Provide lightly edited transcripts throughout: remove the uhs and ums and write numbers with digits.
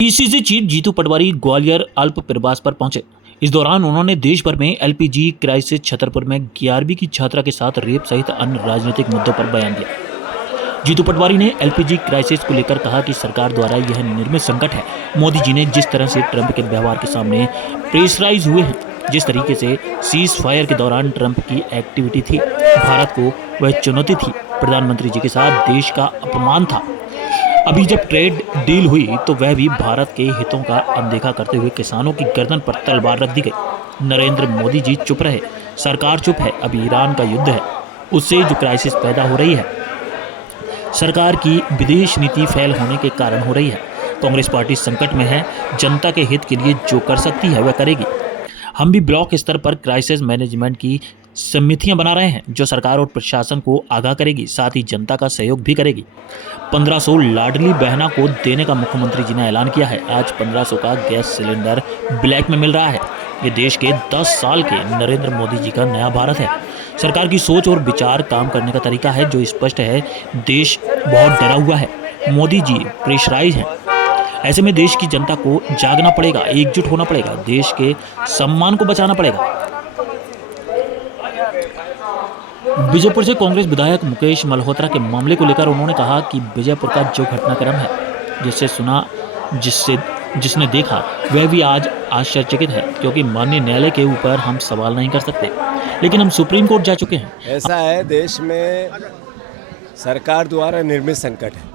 PCC chief Jitu Patwari Gwalior अल्प प्रवास पर पहुंचे। इस दौरान उन्होंने देश भर में एलपीजी क्राइसिस, छतरपुर में 11वीं की छात्रा के साथ रेप सहित अन्य राजनीतिक मुद्दों पर बयान दिया। जीतू पटवारी ने एलपीजी क्राइसिस को लेकर कहा कि सरकार द्वारा यह निर्मित संकट है। मोदी जी ने जिस तरह से ट्रंप के व्यवहार के सामने प्रेशराइज हुए हैं, जिस तरीके से सीज फायर के दौरान ट्रंप की एक्टिविटी थी, भारत को वह चुनौती थी। प्रधानमंत्री जी के साथ देश का अपमान था। अभी जब ट्रेड डील हुई तो वह भी भारत के हितों का अनदेखा करते हुए किसानों की गर्दन पर तलवार रख दी गई। नरेंद्र मोदी जी चुप रहे, सरकार चुप है। अभी ईरान का युद्ध है, उससे जो क्राइसिस पैदा हो रही है, सरकार की विदेश नीति फेल होने के कारण हो रही है। कांग्रेस पार्टी संकट में है, जनता के हित के लिए जो कर सकती है वह करेगी। हम भी ब्लॉक स्तर पर क्राइसिस मैनेजमेंट की समितियां बना रहे हैं, जो सरकार और प्रशासन को आगाह करेगी, साथ ही जनता का सहयोग भी करेगी। 1500 लाडली बहना को देने का मुख्यमंत्री जी ने ऐलान किया है। आज 1500 का गैस सिलेंडर ब्लैक में मिल रहा है। ये देश के 10 साल के नरेंद्र मोदी जी का नया भारत है। सरकार की सोच और विचार, काम करने का तरीका है जो स्पष्ट है। देश बहुत डरा हुआ है, मोदी जी प्रेशराइज हैं। ऐसे में देश की जनता को जागना पड़ेगा, एकजुट होना पड़ेगा, देश के सम्मान को बचाना पड़ेगा। विजयपुर से कांग्रेस विधायक मुकेश मल्होत्रा के मामले को लेकर उन्होंने कहा कि विजयपुर का जो घटनाक्रम है, जिसने देखा वह भी आज आश्चर्यचकित है, क्योंकि माननीय न्यायालय के ऊपर हम सवाल नहीं कर सकते, लेकिन हम सुप्रीम कोर्ट जा चुके हैं। ऐसा है, देश में सरकार द्वारा निर्मित संकट है।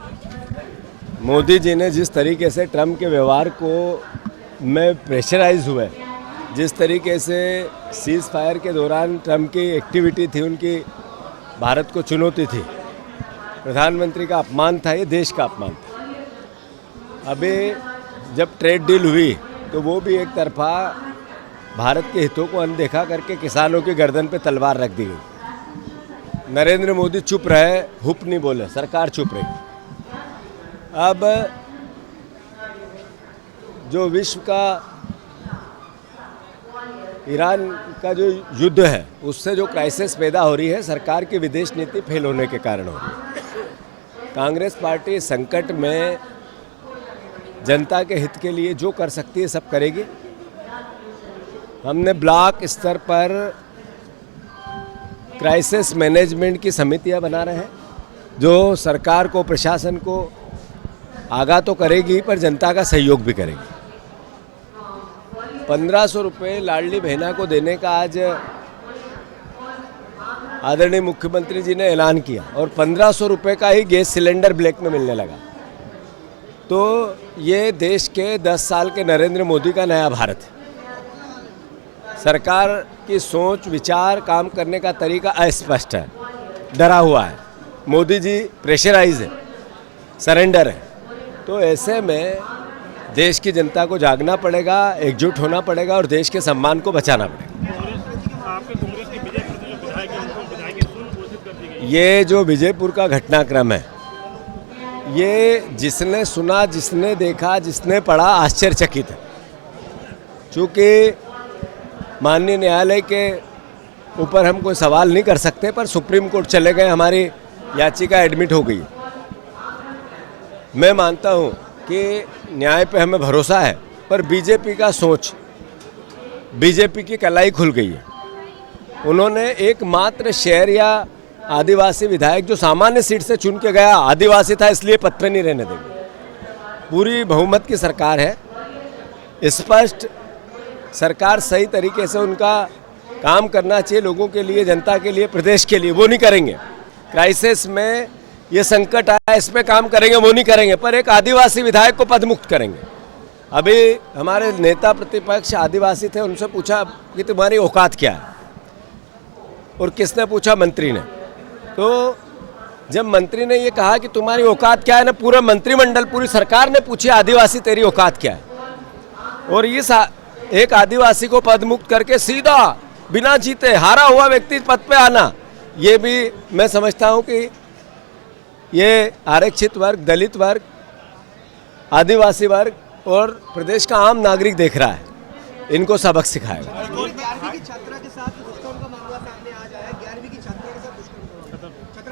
मोदी जी ने जिस तरीके से ट्रंप के व्यवहार को में प्रेशराइज हुए, जिस तरीके से सीज फायर के दौरान ट्रंप की एक्टिविटी थी, उनकी भारत को चुनौती थी, प्रधानमंत्री का अपमान था, ये देश का अपमान था। अभी जब ट्रेड डील हुई तो वो भी एक तरफा भारत के हितों को अनदेखा करके किसानों की गर्दन पे तलवार रख दी गई। नरेंद्र मोदी चुप रहे, हुप नहीं बोले, सरकार चुप रही। अब जो विश्व का ईरान का जो युद्ध है, उससे जो क्राइसिस पैदा हो रही है, सरकार की विदेश नीति फेल होने के कारण हो रही है। कांग्रेस पार्टी संकट में जनता के हित के लिए जो कर सकती है सब करेगी। हमने ब्लॉक स्तर पर क्राइसिस मैनेजमेंट की समितियां बना रहे हैं, जो सरकार को, प्रशासन को आगाह तो करेगी पर जनता का सहयोग भी करेगी। 1500 रुपये लाडली बहना को देने का आज आदरणीय मुख्यमंत्री जी ने ऐलान किया और 1500 रुपये का ही गैस सिलेंडर ब्लैक में मिलने लगा। तो ये देश के 10 साल के नरेंद्र मोदी का नया भारत है। सरकार की सोच, विचार, काम करने का तरीका अस्पष्ट है, डरा हुआ है। मोदी जी प्रेशराइज है, सरेंडर है। तो ऐसे में देश की जनता को जागना पड़ेगा, एकजुट होना पड़ेगा और देश के सम्मान को बचाना पड़ेगा। ये जो विजयपुर का घटनाक्रम है, ये जिसने सुना, जिसने देखा, जिसने पढ़ा, आश्चर्यचकित है। चूँकि माननीय न्यायालय के ऊपर हम कोई सवाल नहीं कर सकते, पर सुप्रीम कोर्ट चले गए, हमारी याचिका एडमिट हो गई। मैं मानता हूँ कि न्याय पे हमें भरोसा है, पर बीजेपी का सोच, बीजेपी की कलाई खुल गई है। उन्होंने एकमात्र शहर या आदिवासी विधायक जो सामान्य सीट से चुन के गया, आदिवासी था इसलिए पद पे नहीं रहने देंगे। पूरी बहुमत की सरकार है, स्पष्ट सरकार, सही तरीके से उनका काम करना चाहिए लोगों के लिए, जनता के लिए, प्रदेश के लिए। वो नहीं करेंगे। क्राइसिस में ये संकट आया, इस पे काम करेंगे, वो नहीं करेंगे, पर एक आदिवासी विधायक को पदमुक्त करेंगे। अभी हमारे नेता प्रतिपक्ष आदिवासी थे, उनसे पूछा कि तुम्हारी औकात क्या है, और किसने पूछा? मंत्री ने। तो जब मंत्री ने ये कहा कि तुम्हारी औकात क्या है ना, पूरा मंत्रिमंडल, पूरी सरकार ने पूछी आदिवासी तेरी औकात क्या है। और इस एक आदिवासी को पदमुक्त करके सीधा बिना जीते हारा हुआ व्यक्ति पद पे आना, ये भी मैं समझता हूँ कि ये आरक्षित वर्ग, दलित वर्ग, आदिवासी वर्ग और प्रदेश का आम नागरिक देख रहा है, इनको सबक सिखाएगा।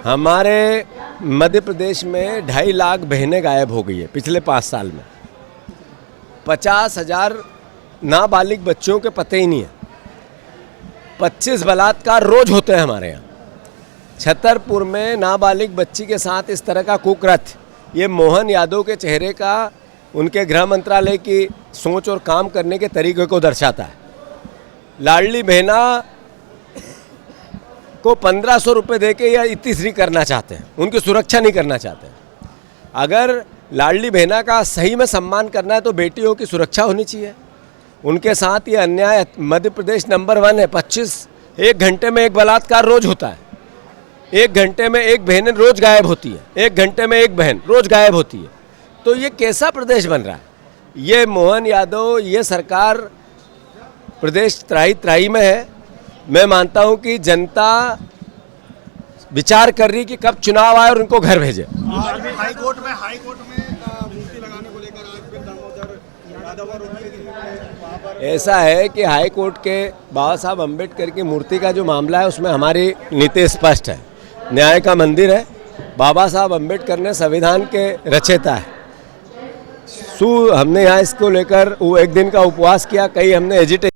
हमारे मध्य प्रदेश में 2.5 लाख बहनें गायब हो गई है पिछले 5 साल में। 50,000 नाबालिग बच्चों के पते ही नहीं है। 25 बलात्कार रोज होते हैं हमारे यहाँ। छतरपुर में नाबालिग बच्ची के साथ इस तरह का कुकृत्य, ये मोहन यादव के चेहरे का, उनके गृह मंत्रालय की सोच और काम करने के तरीके को दर्शाता है। लाडली बहना को 1500 रुपये दे के या इतिश्री करना चाहते हैं, उनकी सुरक्षा नहीं करना चाहते। अगर लाडली बहना का सही में सम्मान करना है तो बेटियों की सुरक्षा होनी चाहिए। उनके साथ ये अन्याय मध्य प्रदेश नंबर 1 है। 1 घंटे में एक बलात्कार रोज होता है। 1 घंटे में एक बहन रोज गायब होती है। 1 घंटे में एक बहन रोज गायब होती है। तो ये कैसा प्रदेश बन रहा है? ये मोहन यादव, ये सरकार प्रदेश त्राही में है। मैं मानता हूं कि जनता विचार कर रही कि कब चुनाव आए और उनको घर भेजे। हाई कोर्ट में मूर्ति लगाने को लेकर आज फिर दामोदर यादव और उनके ऐसा है कि हाई कोर्ट के बाबा साहब अम्बेडकर की मूर्ति का जो मामला है उसमें हमारी नीति स्पष्ट है। न्याय का मंदिर है। बाबा साहब अम्बेडकर ने संविधान के रचयिता है। हमने यहाँ इसको लेकर वो एक दिन का उपवास किया, कई हमने एजिटेशन